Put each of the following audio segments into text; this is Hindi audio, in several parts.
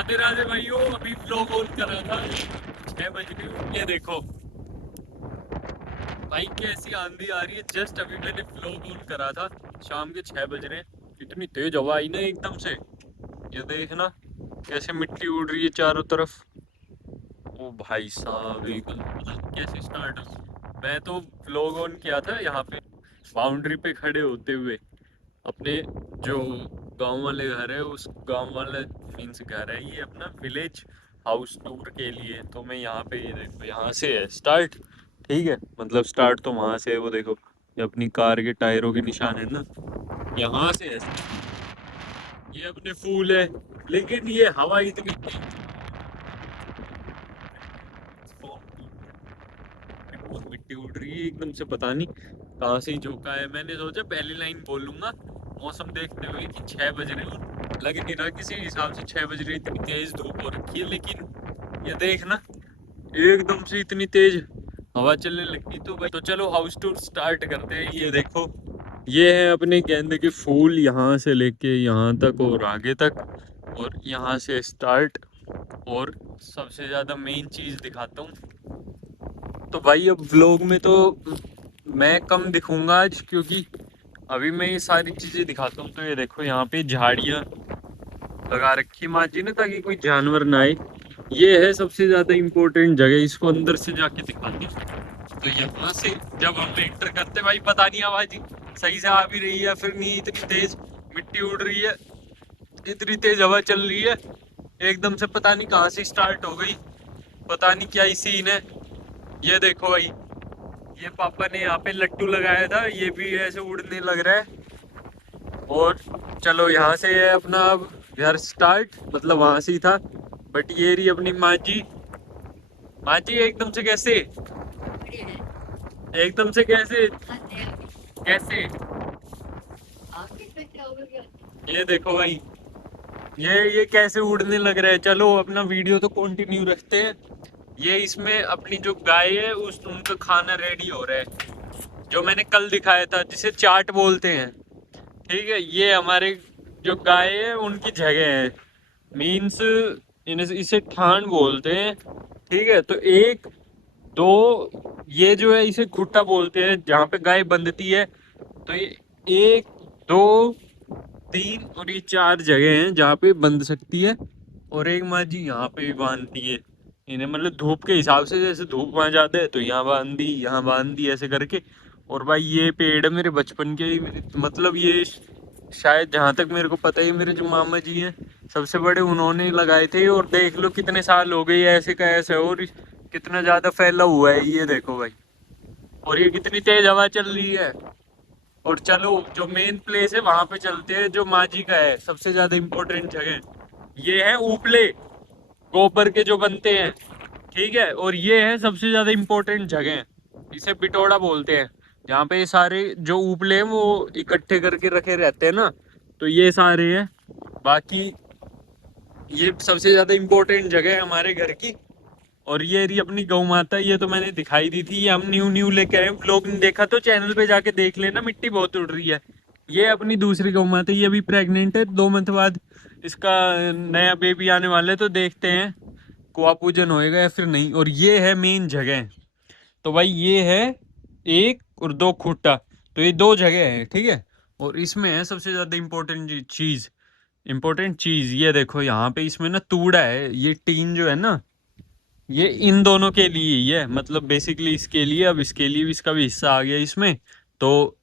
राधे राधे भाइयों, अभी व्लॉग ऑन करा था, 6 बज गए। ये देखो भाई कैसी आंधी आ रही है। जस्ट अभी मैंने व्लॉग ऑन करा था, शाम के 6 बज रहे हैं। इतनी तेज हवा आई ना एकदम से। ये देखना कैसे मिट्टी उड़ रही है चारों तरफ। ओ भाई साहब, एकदम कैसे स्टार्ट हो। मैं तो व्लॉग ऑन किया था यहाँ पे बाउंड्री पे खड़े होते हुए, अपने जो गांव वाले घर है उस गांव वाले मीन्स घर है ये अपना विलेज हाउस टूर के लिए। तो मैं यहाँ पे, ये देखो यहाँ से है स्टार्ट। ठीक है, मतलब स्टार्ट तो वहां से है, वो देखो ये अपनी कार के टायरों के निशान है ना, यहाँ से है। ये अपने फूल है, लेकिन ये हवा इतनी बहुत मिट्टी उड़ रही है एकदम से, पता नहीं कहाँ से ही झोंका है। मैंने सोचा पहली लाइन बोलूंगा मौसम देखते हुए कि 6 बज रहे हो, लग नहीं रहा किसी हिसाब से 6 बज रही, इतनी तेज धूप हो रखी है। लेकिन ये देखना एकदम से इतनी तेज हवा चलने लगी। तो भाई तो चलो हाउस टूर स्टार्ट करते हैं। ये देखो ये है अपने गेंदे के फूल, यहाँ से लेके यहाँ तक और आगे तक, और यहाँ से स्टार्ट। और सबसे ज़्यादा मेन चीज़ दिखाता हूँ। तो भाई अब व्लॉग में तो मैं कम दिखूंगा आज, क्योंकि अभी मैं ये सारी चीज़ें दिखाता हूँ। तो ये देखो यहाँ पे झाड़ियाँ लगा रखी माँ जी ने, ताकि कोई जानवर ना आए। ये है सबसे ज्यादा इम्पोर्टेंट जगह, इसको अंदर से जाके दिखाते हैं। तो यहाँ से जब हम एंटर करते, भाई पता नहीं आवाज सही से आ भी रही है फिर नहीं, इतनी तेज मिट्टी उड़ रही है, इतनी तेज हवा चल रही है एकदम से, पता नहीं कहाँ से स्टार्ट हो गई, पता नहीं क्या ही सीन है। ये देखो भाई, ये पापा ने यहाँ पे लट्टू लगाया था, ये भी ऐसे उड़ने लग रहा है। और चलो यहाँ से है अपना अब घर स्टार्ट, मतलब वहां से ही था। बट ये रही अपनी माँ जी। माँ जी एकदम से कैसे, एकदम से कैसे, कैसे। ये देखो भाई, ये कैसे उड़ने लग रहा है। चलो अपना वीडियो तो कंटिन्यू रखते हैं। ये इसमें अपनी जो गाय है उस उनका खाना रेडी हो रहा है, जो मैंने कल दिखाया था, जिसे चाट बोलते हैं। ठीक है, ये हमारे जो गाय है उनकी जगह है, मीन्स इन्हें इसे ठाण बोलते हैं। ठीक है, तो एक दो, ये जो है इसे खुट्टा बोलते हैं जहाँ पे गाय बंधती है। तो ये एक दो तीन और ये चार जगह हैं जहाँ पे बंध सकती है। और एक माँ जी यहाँ पे भी बांधती है इन्हें, मतलब धूप के हिसाब से, जैसे धूप वहां जाता है तो यहाँ बांध दी, यहाँ बांध दी, ऐसे करके। और भाई ये पेड़ है मेरे बचपन के ही, मतलब ये शायद जहाँ तक मेरे को पता है मेरे जो मामा जी हैं सबसे बड़े, उन्होंने लगाए थे। और देख लो कितने साल हो गए ऐसे का ऐसे, और कितना ज्यादा फैला हुआ है ये देखो भाई। और ये कितनी तेज हवा चल रही है। और चलो जो मेन प्लेस है वहां पे चलते हैं, जो माँ जी का है सबसे ज्यादा इम्पोर्टेंट जगह। ये है उपले, गोबर के जो बनते हैं। ठीक है, और ये है सबसे ज्यादा इम्पोर्टेंट जगह, इसे बिटोड़ा बोलते हैं, जहाँ पे ये सारे जो उपले हैं वो इकट्ठे करके रखे रहते हैं ना। तो ये सारे हैं। बाकी ये सबसे ज्यादा इम्पोर्टेंट जगह है हमारे घर की। और ये रही अपनी गौ माता, ये तो मैंने दिखाई दी थी, ये हम न्यू न्यू लेके आए। लोग ने देखा तो चैनल पे जाके देख लेना, मिट्टी बहुत उड़ रही है। ये अपनी दूसरी गौ माता, ये अभी प्रेग्नेंट है, 2 मंथ बाद इसका नया बेबी आने वाला है। तो देखते हैं कुआ पूजन होएगा या फिर नहीं। और ये है मेन जगह। तो भाई ये है एक और दो खूंटा, तो ये दो जगह है। ठीक है, और इसमें है सबसे ज्यादा इम्पोर्टेंट चीज ये देखो यहाँ पे, इसमें ना तूड़ा है, ये टीन जो है ना, ये इन दोनों के लिए ही है, मतलब बेसिकली इसके लिए। अब इसके लिए भी इसका भी हिस्सा आ गया इसमें। तो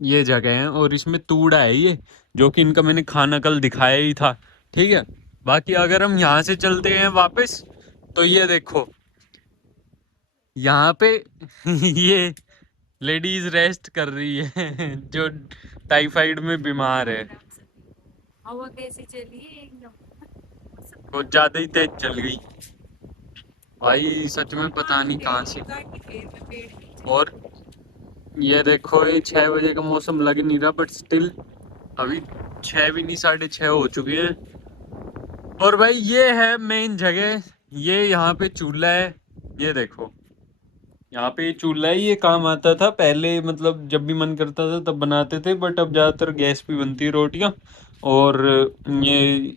ये जगह है और इसमें तूड़ा है ये, जो कि इनका मैंने खाना कल दिखाया ही था। ठीक है, बाकी अगर हम यहाँ से चलते हैं वापस, तो ये देखो यहाँ पे ये लेडीज रेस्ट कर रही है जो टाइफाइड में बीमार है। हवा कैसी चली है एकदम। कुछ ज्यादा ही तेज चल गई भाई, सच में पता नहीं कहाँ से। और ये देखो ये 6 बजे का मौसम लग नहीं रहा, बट स्टिल अभी 6 भी नहीं, 6:30 हो चुके हैं। और भाई ये है मेन जगह, ये यहाँ पे चूल्हा है। ये देखो यहाँ पे ये चूल्हा है, ये काम आता था पहले, मतलब जब भी मन करता था तब बनाते थे। बट अब ज़्यादातर गैस पे बनती है रोटियाँ। और ये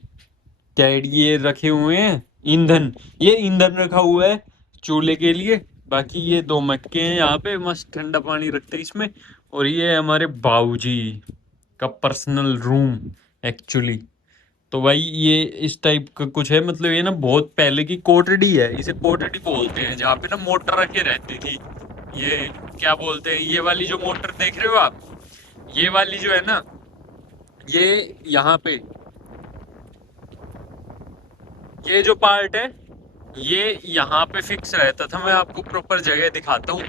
कैड ये रखे हुए हैं ईंधन, ये ईंधन रखा हुआ है चूल्हे के लिए। बाकी ये दो मटके हैं यहाँ पे, मस्त ठंडा पानी रखते हैं इसमें। और ये है हमारे बाबूजी का पर्सनल रूम एक्चुअली। तो भाई ये इस टाइप का कुछ है, मतलब ये ना बहुत पहले की कोठड़ी है, इसे कोठड़ी बोलते हैं, जहाँ पे ना मोटर रखे रहती थी। ये क्या बोलते हैं, ये वाली जो मोटर देख रहे हो आप, ये वाली जो है ना, ये यहाँ पे ये जो पार्ट है ये यहाँ पे फिक्स रहता था। मैं आपको प्रॉपर जगह दिखाता हूँ,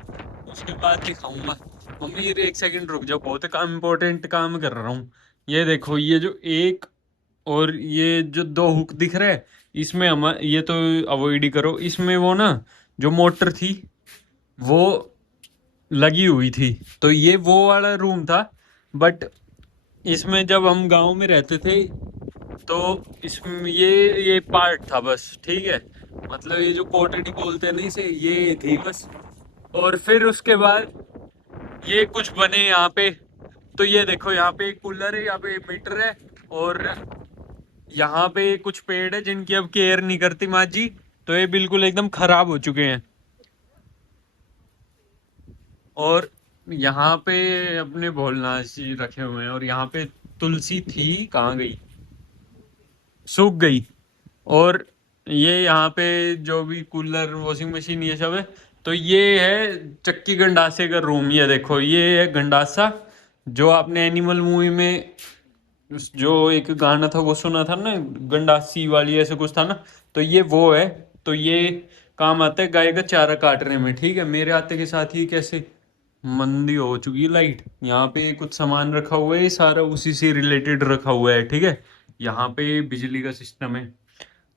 उसके बाद दिखाऊंगा। मम्मी ये एक सेकंड रुक जाओ, बहुत काम इम्पोर्टेंट काम कर रहा हूँ। ये देखो, ये जो एक और ये जो दो हुक दिख रहा है, इसमें हम ये तो अवॉइड ही करो, इसमें वो ना जो मोटर थी वो लगी हुई थी। तो ये वो वाला रूम था। बट इसमें जब हम गांव में रहते थे तो इसमें ये पार्ट था बस, ठीक है। मतलब ये जो कोठड़ी बोलते हैं ना इसे, ये थी बस। और फिर उसके बाद ये कुछ बने यहाँ पे। तो ये देखो, यहाँ पे एक कूलर है, यहाँ पे एक मीटर है, और यहाँ पे कुछ पेड़ है जिनकी अब केयर नहीं करती माँ जी, तो ये बिल्कुल एकदम खराब हो चुके हैं। और यहाँ पे अपने भोलनाथ जी रखे हुए हैं, और यहाँ पे तुलसी थी, कहाँ गई, सूख गई। और ये यहाँ पे जो भी कूलर वॉशिंग मशीन ये सब है। तो ये है चक्की गंडासे का रूम। ये देखो, ये है गंडासा, जो आपने एनिमल मूवी में जो एक गाना था वो सुना था ना, गंडासी वाली ऐसे कुछ था ना, तो ये वो है। तो ये काम आता है गाय का चारा काटने में, ठीक है। मेरे आते के साथ ही कैसे मंदी हो चुकी है लाइट। यहाँ पे कुछ सामान रखा हुआ है, ये सारा उसी से रिलेटेड रखा हुआ है, ठीक है। यहाँ पे बिजली का सिस्टम है।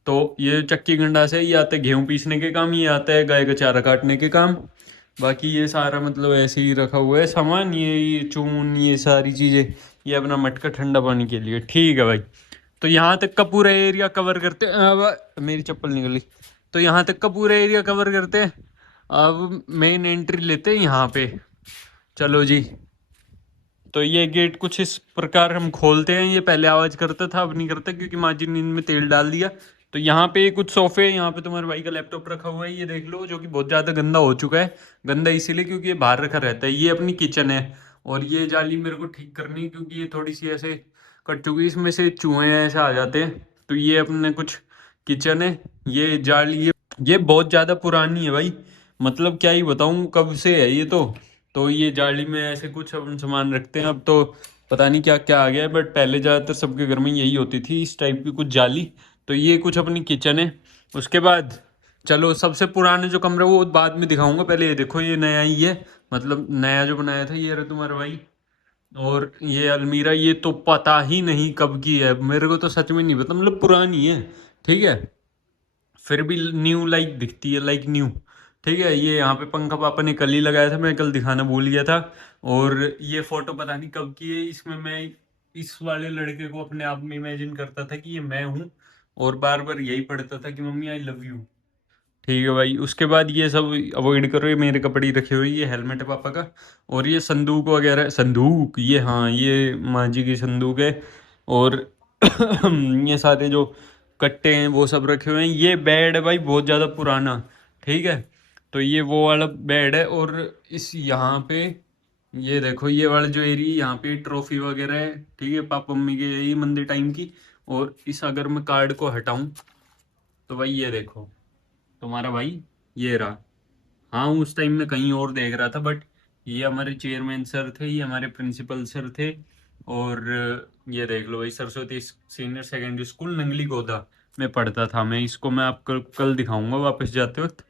तो ये चक्की गंडा से ये आता है गेहूँ पीसने के काम, ये आता है गाय का चारा काटने के काम। बाकी ये सारा मतलब ऐसे ही रखा हुआ है सामान, ये चून, ये सारी चीज़ें, ये अपना मटका ठंडा पानी के लिए, ठीक है भाई। तो यहाँ तक का पूरा एरिया कवर करते हैं। अब मेरी चप्पल निकली। तो यहाँ तक का पूरा एरिया कवर करते हैं। अब मेन एंट्री लेते हैं यहाँ पे, चलो जी। तो ये गेट कुछ इस प्रकार हम खोलते हैं। ये पहले आवाज़ करता था, अब नहीं करता क्योंकि माँ जी ने इनमें तेल डाल दिया। तो यहाँ पे कुछ सोफे हैं, यहाँ पे तुम्हारे भाई का लैपटॉप रखा हुआ है, ये देख लो, जो कि बहुत ज़्यादा गंदा हो चुका है। गंदा इसीलिए क्योंकि ये बाहर रखा रहता है। ये अपनी किचन है, और ये जाली मेरे को ठीक करनी है क्योंकि ये थोड़ी सी ऐसे कट चुकी है, इसमें से चूहे ऐसे आ जाते हैं। तो ये अपने कुछ किचन है। ये जाली ये बहुत ज़्यादा पुरानी है भाई, मतलब क्या ही बताऊँ कब से है ये। तो ये जाली में ऐसे कुछ अपन सामान रखते हैं। अब तो पता नहीं क्या क्या आ गया है, बट पहले ज़्यादातर सबके घर में यही होती थी, इस टाइप की कुछ जाली। तो ये कुछ अपनी किचन है। उसके बाद चलो सबसे पुराने जो कमरे वो बाद में दिखाऊंगा, पहले ये देखो, ये नया ही है, मतलब नया जो बनाया था ये रहा तुम्हारा भाई। और ये अलमीरा, ये तो पता ही नहीं कब की है, मेरे को तो सच में नहीं पता, मतलब पुरानी है, ठीक है, फिर भी न्यू लाइक दिखती है, लाइक न्यू, ठीक है। ये यहाँ पे पंखा पापा ने कल ही लगाया था, मैं कल दिखाना भूल गया था। और ये फोटो पता नहीं कब की है, इसमें मैं इस वाले लड़के को अपने आप में इमेजिन करता था कि ये मैं हूँ, और बार बार यही पढ़ता था कि मम्मी आई लव यू, ठीक है भाई। उसके बाद ये सब अवॉइड करो, ये मेरे कपड़े ही रखे हुए, ये हेलमेट है पापा का। और ये संदूक वगैरह, संदूक ये, हाँ ये माँ जी की संदूक है। और ये सारे जो कट्टे हैं वो सब रखे हुए हैं। ये बेड है भाई बहुत ज़्यादा पुराना, ठीक है। तो ये वो वाला बेड है। और इस यहाँ पे ये देखो, ये वाला जो एरिया, यहाँ पे ट्रॉफी वगैरह है, ठीक है, पापा मम्मी के, यही मंदिर टाइम की। और इस अगर मैं कार्ड को हटाऊं तो भाई ये देखो तुम्हारा भाई, ये रहा। हाँ उस टाइम में कहीं और देख रहा था, बट ये हमारे चेयरमैन सर थे, ये हमारे प्रिंसिपल सर थे। और ये देख लो भाई, Saraswati senior secondary school Nangli Goda में पढ़ता था मैं। इसको मैं आपको कल दिखाऊंगा वापस जाते वक्त,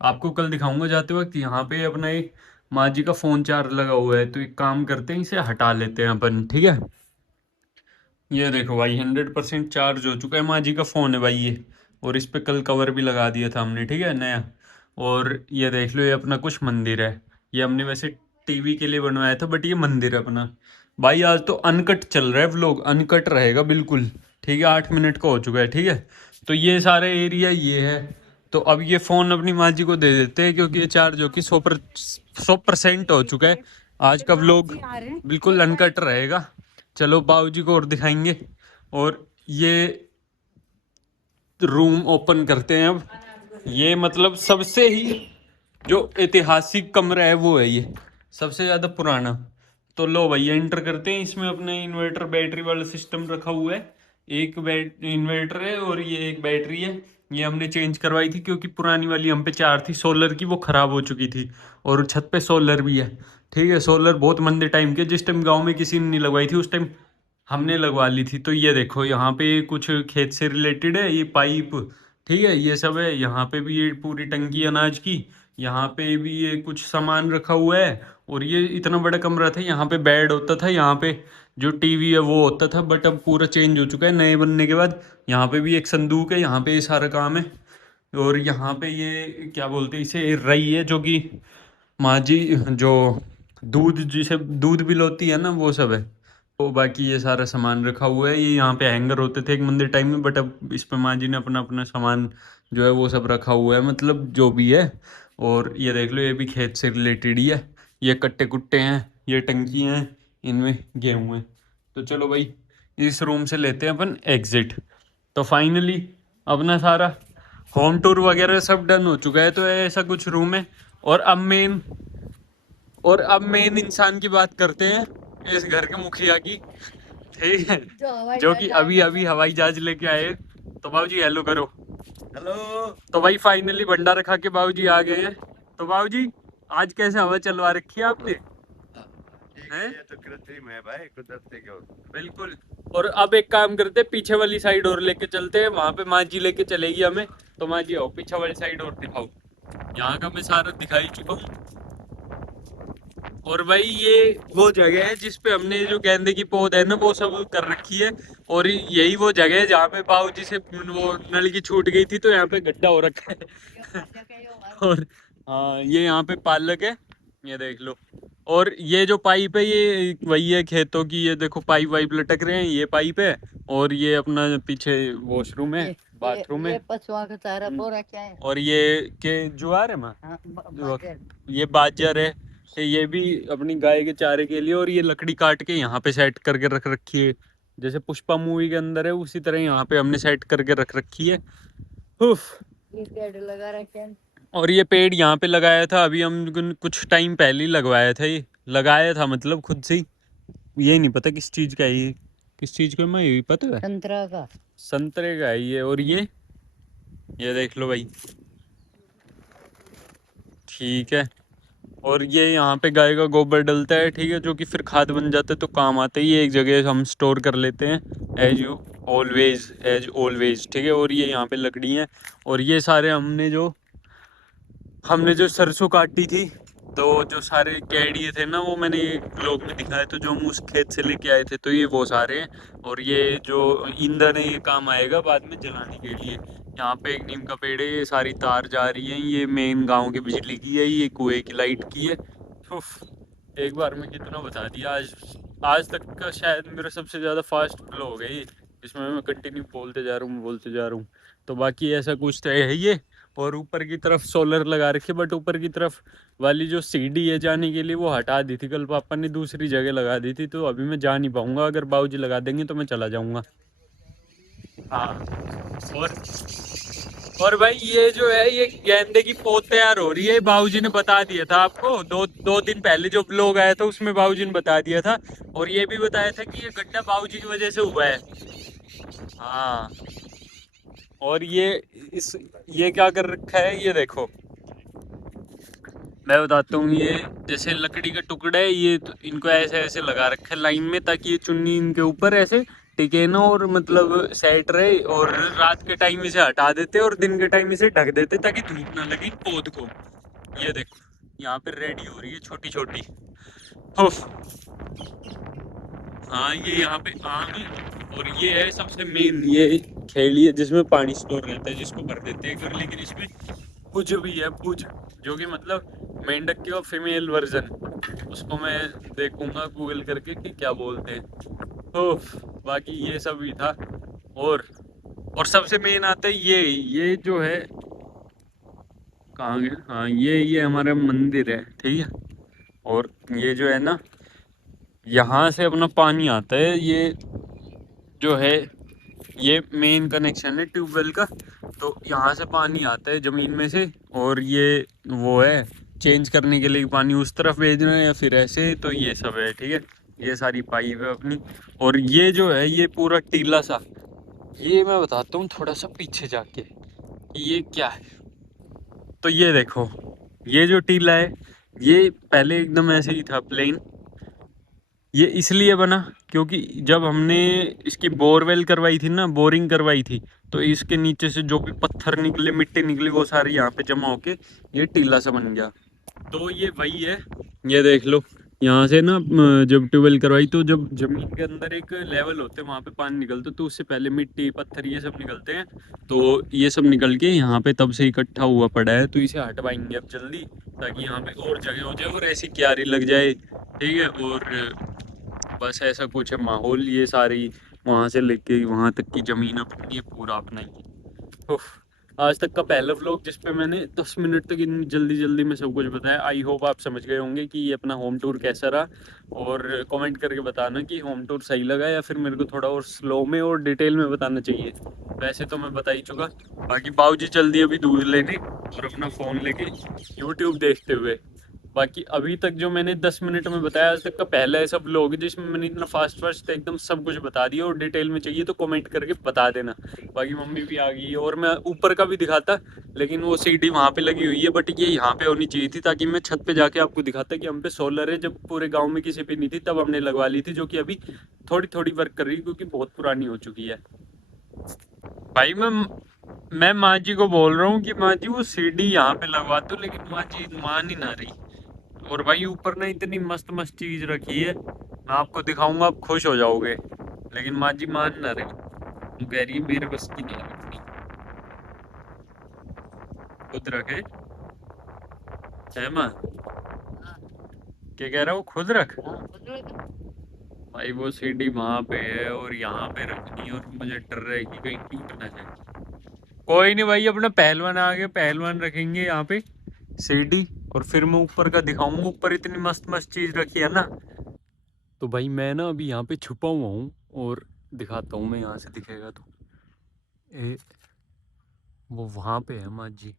आपको कल दिखाऊंगा जाते वक्त। यहाँ पे अपना एक माँ जी का फ़ोन चार्ज लगा हुआ है, तो एक काम करते हैं, इसे हटा लेते हैं अपन, ठीक है। ये देखो भाई 100% चार्ज हो चुका है, माँ जी का फ़ोन है भाई ये। और इस पे कल कवर भी लगा दिया था हमने, ठीक है, नया। और ये देख लो, ये अपना कुछ मंदिर है, ये हमने वैसे टीवी के लिए बनवाया था, बट ये मंदिर है अपना। भाई आज तो अनकट चल रहा है व्लॉग, अनकट रहेगा बिल्कुल, ठीक है। 8 मिनट का हो चुका है, ठीक है। तो ये सारे एरिया ये है। तो अब ये फ़ोन अपनी माँ जी को दे देते हैं, क्योंकि ये चार्ज हो कि 100% हो चुका है। आज का व्लॉग आ रहे हैं। बिल्कुल अनकट रहेगा। चलो बाबूजी को और दिखाएंगे। और ये रूम ओपन करते हैं अब। ये मतलब सबसे ही जो ऐतिहासिक कमरा है वो है ये, सबसे ज़्यादा पुराना। तो लो भैया एंटर करते हैं। इसमें अपने इन्वर्टर बैटरी वाला सिस्टम रखा हुआ है। एक इन्वर्टर है और ये एक बैटरी है। ये हमने चेंज करवाई थी क्योंकि पुरानी वाली हम पे 4 थी सोलर की, वो ख़राब हो चुकी थी। और छत पे सोलर भी है, ठीक है। सोलर बहुत मंदे टाइम के, जिस टाइम गांव में किसी ने नहीं लगवाई थी उस टाइम हमने लगवा ली थी। तो ये देखो यहाँ पे कुछ खेत से रिलेटेड है, ये पाइप, ठीक है, ये सब है। यहाँ पे भी ये पूरी टंकी अनाज की, यहाँ पे भी ये कुछ सामान रखा हुआ है। और ये इतना बड़ा कमरा था, यहाँ पे बेड होता था, यहाँ पे जो टीवी है वो होता था, बट अब पूरा चेंज हो चुका है नए बनने के बाद। यहाँ पे भी एक संदूक है, यहाँ पे ये सारा काम है। और यहाँ पे ये क्या बोलते हैं इसे, रई है, जो कि माँ जी जो दूध जिसे दूध बिलोती है ना, वो सब है। तो बाकी ये सारा सामान रखा हुआ है। ये यहाँ पे हैंगर होते थे एक मंदिर टाइम में, बट अब इस पे माँ जी ने अपना अपना सामान जो है वो सब रखा हुआ है, मतलब जो भी है। और ये देख लो, ये भी खेत से रिलेटेड ही है। ये कट्टे कुट्टे हैं, ये टंकियाँ हैं, इनमें गेहूँ है। तो चलो भाई, इस रूम से लेते हैं अपन एग्जिट। तो फाइनली अपना सारा होम टूर वगैरह सब डन हो चुका है। तो ऐसा कुछ रूम है। और अब मेन इंसान की बात करते हैं, इस घर के मुखिया की, ठीक है, जो कि अभी अभी हवाई जहाज लेके आए। तो बाबूजी हेलो करो। हेलो। तो भाई फाइनली भंडारा खा के बाबूजी आ गए हैं। तो बाबूजी आज कैसे हवा चलवा रखी है आपने? हैं? ये तो कृत्रिम है भाई, कुदरत के। बिल्कुल। और अब एक काम करते हैं, पीछे वाली साइड और लेके चलते हैं, वहां पे माँ जी लेके चलेगी हमें। तो माँ जी आओ, पीछे वाली साइड और दिखाओ। यहाँ का मैं सारा दिखा ही चुका हूँ। और भाई ये वो जगह है जिसपे हमने जो गेंदे की पौध है ना वो सब कर रखी है। और यही वो जगह है जहाँ पे बाबूजी से वो नल की छूट गई थी, तो यहाँ पे गड्ढा हो रखा है। और हाँ, ये यहाँ पे पालक है, ये देख लो। और ये जो पाइप है ये वही है खेतों की, ये देखो पाइप वाइप लटक रहे हैं, ये पाइप है। और ये अपना पीछे वॉशरूम है, बाथरूम है। ये पशुओं का चारा बोरा क्या है? और ये के जुआर है माँ, हाँ, बाजरे। ये बाजर है। ये भी अपनी गाय के चारे के लिए। और ये लकड़ी काट के यहाँ पे सेट करके रख रखी है, जैसे पुष्पा मूवी के अंदर है उसी तरह यहाँ पे हमने सेट करके रख रखी है। उफ। ये पेड़ लगा रखे हैं। और ये पेड़ यहाँ पे लगाया था अभी हम कुछ टाइम पहले ही लगवाया था। ये लगाया था मतलब खुद से ही। ये नहीं पता किस चीज़ का है ये, किस चीज़ का, मैं ये भी पता है संतरा का। संतरे का है ये। और ये देख लो भाई, ठीक है। और ये यहाँ पे गाय का गोबर डलता है, ठीक है, जो कि फिर खाद बन जाता है, तो काम आता है। ये एक जगह हम स्टोर कर लेते हैं, एज ऑलवेज, ठीक है। और ये यहाँ पे लकड़ी है। और ये सारे हमने जो सरसों काटी थी, तो जो सारे कैडिये थे ना, वो मैंने एक ब्लॉग में दिखाया, तो जो हम उस खेत से लेके आए थे, तो ये वो सारे हैं। और ये जो ईंधन है ये काम आएगा बाद में जलाने के लिए। यहाँ पे एक नीम का पेड़ है, ये सारी तार जा रही है, ये मेन गांव की बिजली की है, ये कुएं की लाइट की है। उफ, एक बार में कितना बता दिया। आज तक का शायद मेरा सबसे ज़्यादा फास्ट ब्लॉग है ये, जिसमें मैं कंटिन्यू बोलते जा रहा हूँ। तो बाकी ऐसा कुछ तो है ये। और ऊपर की तरफ सोलर लगा रखे, बट ऊपर की तरफ वाली जो सीढ़ी है जाने के लिए वो हटा दी थी कल पापा ने, दूसरी जगह लगा दी थी। तो अभी मैं जा नहीं पाऊंगा, अगर बाबूजी लगा देंगे तो मैं चला जाऊंगा। हाँ। और भाई ये जो है ये गेंदे की पौध तैयार हो रही है, बाबूजी ने बता दिया था आपको। दो दिन पहले जो लोग आया था उसमें बाबूजी ने बता दिया था। और ये भी बताया था कि ये गड्ढा बाबूजी की वजह से हुआ है। हाँ। और ये क्या कर रखा है ये देखो, मैं बताता हूँ। ये जैसे लकड़ी का टुकड़ा है, ये तो इनको ऐसे ऐसे लगा रखा है लाइन में, ताकि ये चुन्नी इनके ऊपर ऐसे टिके ना, और मतलब सेट रहे। और रात के टाइम इसे हटा देते और दिन के टाइम इसे ढक देते, ताकि धूप ना लगे इन पौध को। ये देखो यहाँ पे रेडी हो रही है छोटी छोटी। हाँ, ये यहाँ पे आम है। और ये है सबसे मेन, ये खेली है जिसमें पानी स्टोर रहता है, जिसको भर देते हैं घर। लेकिन इसमें पुज भी है, पुज, जो कि मतलब मेंढक की और फीमेल वर्जन। उसको मैं देखूंगा गूगल करके कि क्या बोलते हैं। ओह, बाकी ये सब भी था। और सबसे मेन आता है ये जो है, कहाँ गया, हाँ, ये हमारा मंदिर है, ठीक है। और ये जो है ना, यहाँ से अपना पानी आता है, ये जो है ये मेन कनेक्शन है ट्यूबवेल का। तो यहाँ से पानी आता है ज़मीन में से, और ये वो है चेंज करने के लिए पानी उस तरफ भेजना है या फिर ऐसे, तो ये सब है। ठीक है, ये सारी पाइप है अपनी। और ये जो है ये पूरा टीला सा, ये मैं बताता हूँ थोड़ा सा पीछे जाके कि ये क्या है। तो ये देखो, ये जो टीला है ये पहले एकदम ऐसे ही था प्लेन। ये इसलिए बना क्योंकि जब हमने इसकी बोरवेल करवाई थी ना, बोरिंग करवाई थी, तो इसके नीचे से जो भी पत्थर निकले, मिट्टी निकली, वो सारी यहाँ पे जमा होके ये टीला सा बन गया। तो ये वही है, ये देख लो। यहाँ से ना जब ट्यूबवेल करवाई तो जब जमीन के अंदर एक लेवल होते हैं वहाँ पे पानी निकलता, तो उससे पहले मिट्टी पत्थर ये सब निकलते हैं। तो ये सब निकल के यहाँ पे तब से इकट्ठा हुआ पड़ा है, तो इसे हटवाएंगे अब जल्दी, ताकि यहाँ पे और जगह हो जाए और ऐसी क्यारी लग जाए। ठीक है, और बस ऐसा कुछ है माहौल। ये सारी वहाँ से लेके वहाँ तक की ज़मीन अपनी है, पूरा अपना ही है। उफ, आज तक का पहला व्लॉग जिस पे मैंने 10 मिनट तक इतनी जल्दी जल्दी में सब कुछ बताया। आई होप आप समझ गए होंगे कि ये अपना होम टूर कैसा रहा, और कमेंट करके बताना कि होम टूर सही लगा या फिर मेरे को थोड़ा और स्लो में और डिटेल में बताना चाहिए। वैसे तो मैं बता ही चुका। बाकी बाबूजी चल दिए अभी दूध लेने, और अपना फ़ोन लेके यूट्यूब देखते हुए। बाकी अभी तक जो मैंने 10 मिनट में बताया, आज तक का पहला ऐसा ब्लॉग है जिसमें मैंने इतना फास्ट फास्ट एकदम सब कुछ बता दिया, और डिटेल में चाहिए तो कमेंट करके बता देना। बाकी मम्मी भी आ गई है, और मैं ऊपर का भी दिखाता, लेकिन वो सीढ़ी वहाँ पे लगी हुई है, बट ये यहाँ पे होनी चाहिए थी ताकि मैं छत पे जाके आपको दिखाता कि हम पे सोलर है। जब पूरे गाँव में किसी पे नहीं थी तब हमने लगवा ली थी, जो कि अभी थोड़ी थोड़ी वर्क कर रही है क्योंकि बहुत पुरानी हो चुकी है। भाई मैं माँ जी को बोल रहा हूँ कि माँ जी वो सीढ़ी यहाँ पे लगवा दो, लेकिन माँ जी मान ही ना रही। और भाई ऊपर ने इतनी मस्त मस्त चीज रखी है, मैं आपको दिखाऊंगा, आप खुश हो जाओगे, लेकिन माँ जी मान ना रही। वो कह रही है मेरे बस की नहीं रखनी, खुद रखे। है माँ, क्या कह रहा हूँ, खुद रख। भाई वो सीढ़ी वहां पे है और यहाँ पे रखनी है, और मुझे डर है कि कहीं टूट ना जाए। कोई नहीं भाई, अपना पहलवान आ गए, पहलवान रखेंगे यहाँ पे सीढ़ी, और फिर मैं ऊपर का दिखाऊंगा। ऊपर इतनी मस्त मस्त चीज रखी है ना। तो भाई मैं ना अभी यहाँ पे छुपा हुआ हूँ, और दिखाता हूँ मैं, यहाँ से दिखेगा तो वो वहाँ पे है माँ जी,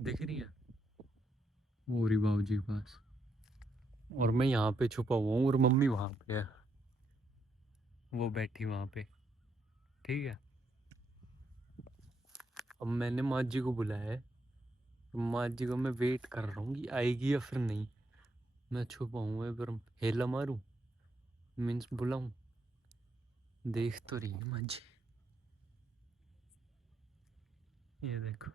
दिख रही है वो रही बाबू जी के पास, और मैं यहाँ पे छुपा हुआ हूँ, और मम्मी वहाँ पे है, वो बैठी वहाँ पे। ठीक है, अब मैंने माँ जी को बुलाया है, माँ जी को मैं वेट कर रहा हूँ कि आएगी या फिर नहीं। मैं छुपा हूँ, एक बार हेला मारूँ, मीन्स बुलाऊँ। देख तो रही है माँ जी, ये देखो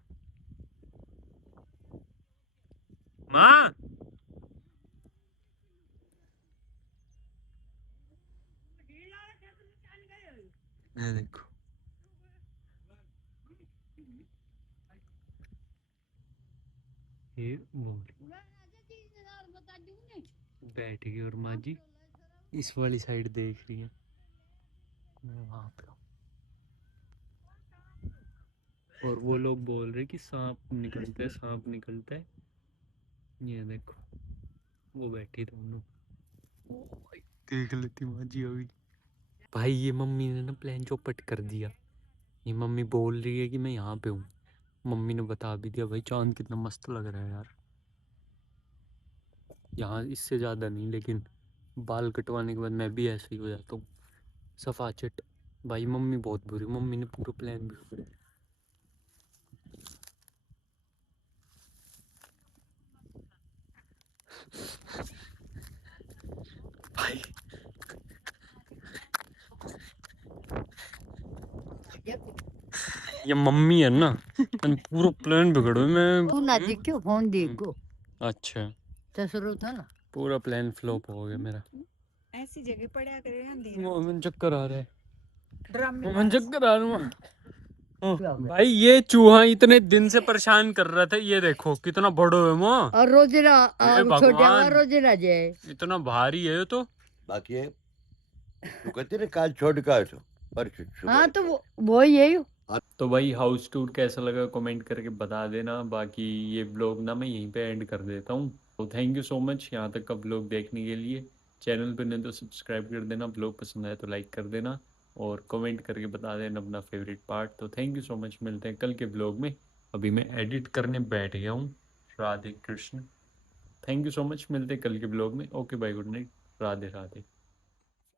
माँ। ये देखो, ये वो बैठ गई, और माँ जी इस वाली साइड देख रही है, मैं वहाँ पे हूँ। और वो लोग बोल रहे कि सांप निकलता है, सांप निकलता है। ये देखो, वो बैठी दोनों। ओ भाई, देख लेती माँ जी अभी। भाई ये मम्मी ने ना प्लान चौपट कर दिया। ये मम्मी बोल रही है कि मैं यहाँ पे हूँ, मम्मी ने बता भी दिया। भाई चांद कितना मस्त लग रहा है यार यहाँ, इससे ज़्यादा नहीं, लेकिन बाल कटवाने के बाद मैं भी ऐसे ही हो जाता हूँ, सफाचट। भाई मम्मी बहुत बुरी, मम्मी ने पूरा प्लान बिगाड़ दिया। भाई ये मम्मी है ना, मैंने पूरा प्लान बिगड़ो मैं। तू ना देखो, फोन देखो अच्छा, तो शुरू था ना। पूरा प्लान फ्लॉप हो गया मेरा। ऐसी जगह पड़ा करे ना अंधेरा वो मन चक्कर आ रहा है, ड्रम में मन चक्कर आ रहा है। क्या हो गया? भाई ये चूहा इतने दिन से परेशान कर रहा था, ये देखो कितना बड़ो है माँ। और रोजना हे छोटा भगवान, रोजना जाए। इतना भारी है ये तो। बाकी है तू कहते ना काल छोड़ का तो पर हाँ तो वो यही। तो भाई हाउस टूर कैसा लगा कमेंट करके बता देना। बाकी ये ब्लॉग ना मैं यहीं पे एंड कर देता हूँ। तो थैंक यू सो मच यहाँ तक का ब्लॉग देखने के लिए। चैनल पर नहीं तो सब्सक्राइब कर देना, ब्लॉग पसंद आए तो लाइक कर देना, और कमेंट करके बता देना अपना फेवरेट पार्ट। तो थैंक यू सो मच, मिलते हैं कल के ब्लॉग में। अभी मैं एडिट करने बैठ गया हूँ। Radhe Krishna. Thank you so much, मिलते हैं कल के ब्लॉग में। Okay bye, good night, Radhe Radhe.